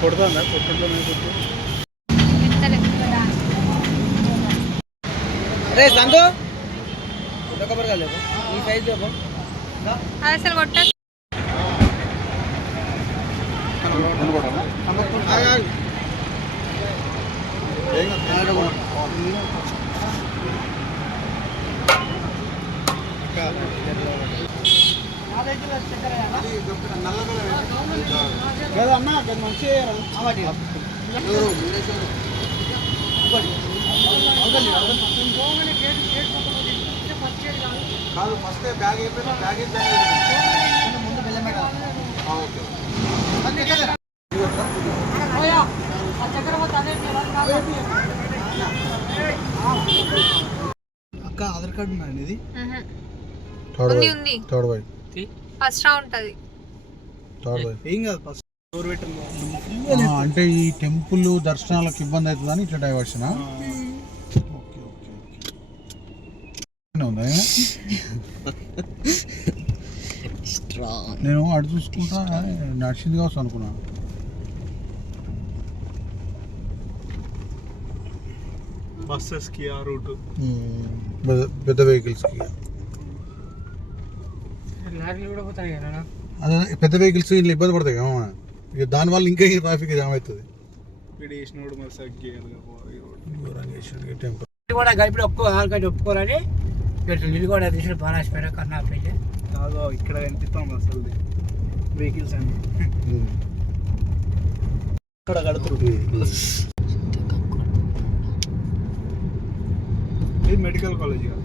కొడుతుందా? కొట్టుంటుంది రే సంతు కొత్త కొబ్బరి కాలేదు ఈ సైజ్ అసలు కొట్ట లేదా అన్న అక్కడ మంచి కాదు ఫస్ట్ బ్యాగ్ అయిపోయినా బ్యాగ్ ముందు పెట్టాలి ఓకే అక్క ఆధార్ కార్డు ఉందా ఇది ఉంది ఫస్ట్ రౌండ్ ఉంటది. థర్డ్ బై ఏం కాదు ఫస్ట్ డోర్ అంటే ఈ టెంపుల్ దర్శనాలకు ఇబ్బంది అవుతుందని ఇట్లా డైవర్షన్ ఓకే ఓకే. ఓకే ఉందా? నేను అటు చూసుకుంటా నడిచింది కావచ్చు అనుకున్నా. బస్సెస్కి ఆ రూట్. పెద్ద- పెద్ద వెహికల్స్కి లారీలు కూడా పోతాయి కదా అదే పెద్ద వెహికల్స్ ఇట్లా ఇబ్బంది పడతాయి కదా ఇక దానివల్ల ఇంకా ఈ ట్రాఫిక్ జామ్ అవుతుంది. కూడా ఇప్పుడు ఒప్పుకో ఆల్కటి ఒప్పుకోరని ఇట్లా నిల్లు కూడా తీసిన పారాసిపోయినా కన్నా పెట్టి కాదు ఇక్కడ కనిపిస్తాం అసలు వెహికల్స్ అన్ని. ఇక్కడ కడుతురు. ఇది మెడికల్ కాలేజ్ కాదు.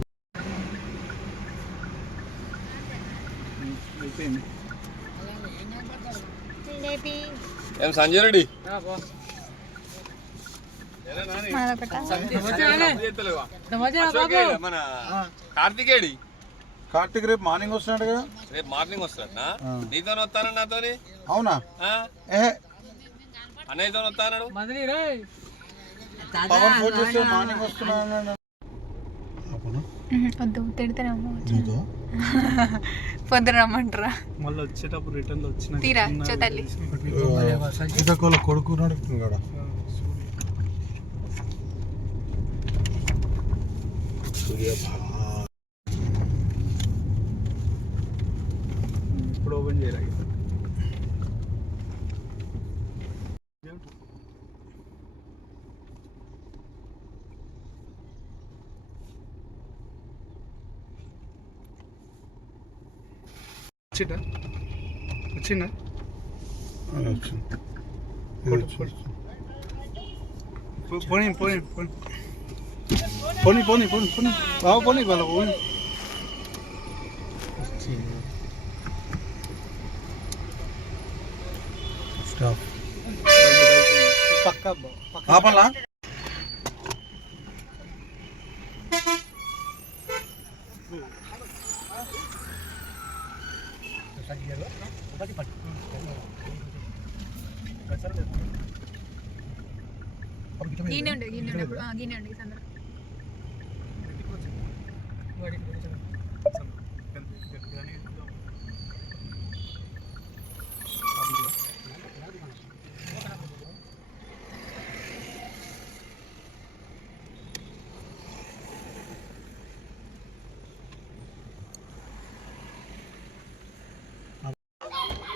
ఏం సంజయ్ రెడ్డి? మన కార్తికేడి కార్తీక్ రేపు మార్నింగ్ వస్తున్నాడు కదా? రేపు మార్నింగ్ వస్తాడనా. నీతో వస్తాను నాతోని? అవునా? అన్నయ్యతో వస్తాను మార్నింగ్ వస్తున్నా అన్నాడు. అవునా? వద్దు తిడితేనేమో నీతో పొద్దున రమ్మంటారా? మళ్ళీ వచ్చేటప్పుడు రిటర్న్ వచ్చిన తీరా సీతాకోల కొడుకు ఇప్పుడు ఓపెన్ చేయరా? వచ్చిందా? వచ్చిందా? పోనీ పోనీ. పోనీ పోనీ పోనీ. పోనీ పోనీ బాగా పోనీ. వాళ్ళ పోనీ పక్క పక్క. ഗീനുണ്ട് ഗീനുണ്ട് ആ ഗീനുണ്ട് ഈ സന്ദർഭം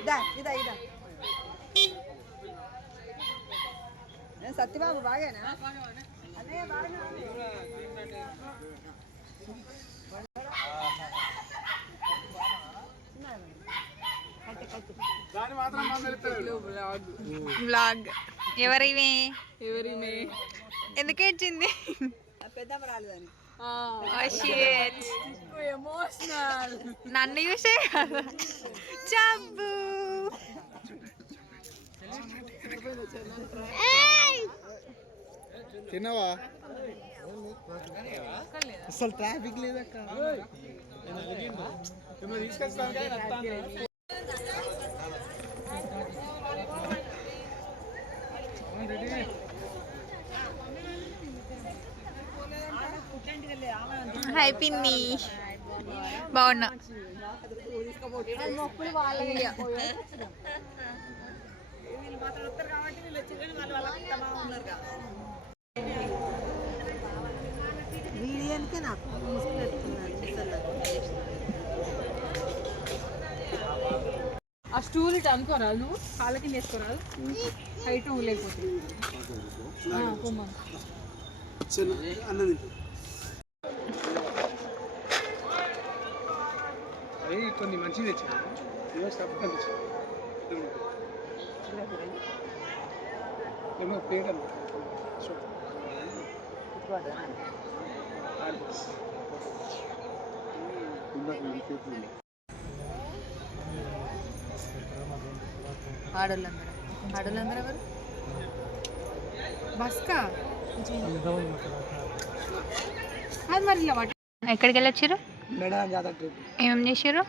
గిన్నె ఉండదు సందర్భం సత్యబాబు బాగేనా బ్లాగ్ ఎవరివి ఎవరివి ఎందుకు ఏడ్చింది పెద్దమ్మ రాలేదని shit. నన్ను చూసే చబ్బు తిన్నావా? అసలు ట్రాఫిక్ లేదక్క హాయ్ పిన్ని బాగున్నా వీళ్ళు మాత్రం వస్తారు కాబట్టి వీళ్ళు వచ్చి కానీ వాళ్ళు వాళ్ళకి వీడియోనికే నాకు ముసుగు పెట్టుకున్నాను. ఆ స్టూల్ ఇటు అనుకోరాదు నువ్వు? కాళ్ళ కింద వేసుకోరాదు హైట్ లేకపోతే. కొన్ని మంచిది తెచ్చాను ఈరోజు తప్పకుండా తెచ్చాను ఏమో పేరు అన్న. సో. ఆర్డర్స్. ఆడోళ్ళందరూ ఆడోళ్ళందరూ ఎవరు బస్కా అది మరి ఇలా పట్టు. ఎక్కడికి వెళ్ళొచ్చారు ఏమేం చేసారు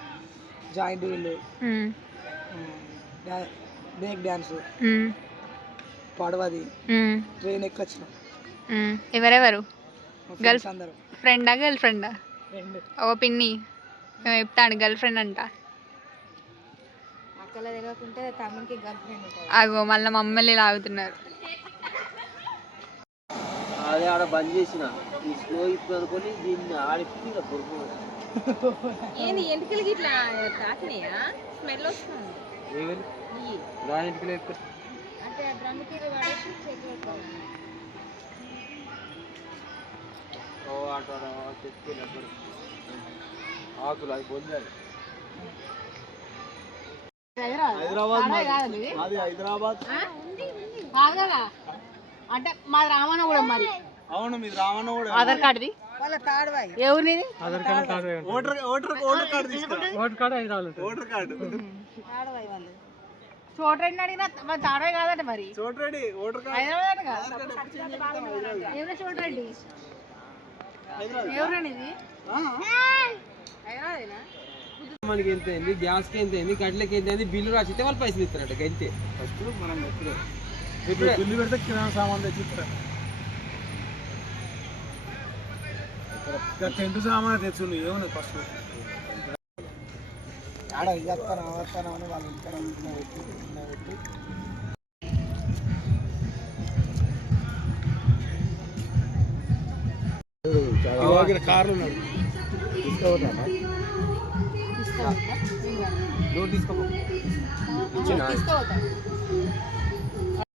జాయింట్ వీళ్ళు. బ్రేక్ డ్యాన్స్ పడవది. ట్రైన్ ఎక్కొచ్చినాం. ఎవరెవరు? ఫ్రెండ్స్ అందరం. ఫ్రెండా గర్ల్ ఫ్రెండా? ఓ పిన్ని. ఏమో చెప్తాను గర్ల్ ఫ్రెండ్ అంట. అక్కల తెలియకుంటే తమ్మునికి గర్ల్ ఫ్రెండ్ ఉంటుంది. అగో మళ్ళీ మమ్మల్ని లాగుతున్నారు. ఆడ బంద్ చేసిన. ఈ స్లో ఇప్పుడు అనుకొని దీన్ని ఆడిపి పొరుగు ఏంది ఎంటికలకి ఇట్లా తాకినాయా? స్మెల్ వస్తుంది. దాని లేక అంటే డ్రమ్ తీరు పడేసి ఓ ఆట చెప్తే ఆకులు అది పొందాలి హైదరాబాద్? మాది. హైదరాబాద్. అంటే మా రామన్న కూడా మరి అవును రావణ కూడా ఆధార్ కార్డుది? వాళ్ళ తాడువాయి ఎవరిది? Voter voter voter card voter card Hyderabad voter card. Taduvai వాళ్ళు. చోట్రెడ్డి అడిగినా మరి తాడవే కాదంట మరి. చూడండి ఓటర్ కార్డు. హైదరాబాద్ కదా? ఎవరు చోట్రెడ్డి ఎవరండి ఇది హైదరాబాదేనా? మనకి ఎంత అయింది? గ్యాస్కి ఎంత అయింది? కట్లకి ఎంత అయింది? బిల్లు రాసిస్తే వాళ్ళు పైసలు ఇస్తారట అంతే ఫస్ట్ మనం బిల్లు పెడితే కిరాణా సామాన్ తెచ్చి టెంట్ సామాన్ తెచ్చు ఏమున్నది ఫస్ట్? ఆడ ఇస్తాను వస్తాను అని వాళ్ళు ఉంటున్నా పెట్టి పెట్టి కార్లు తీసుకోవద్దా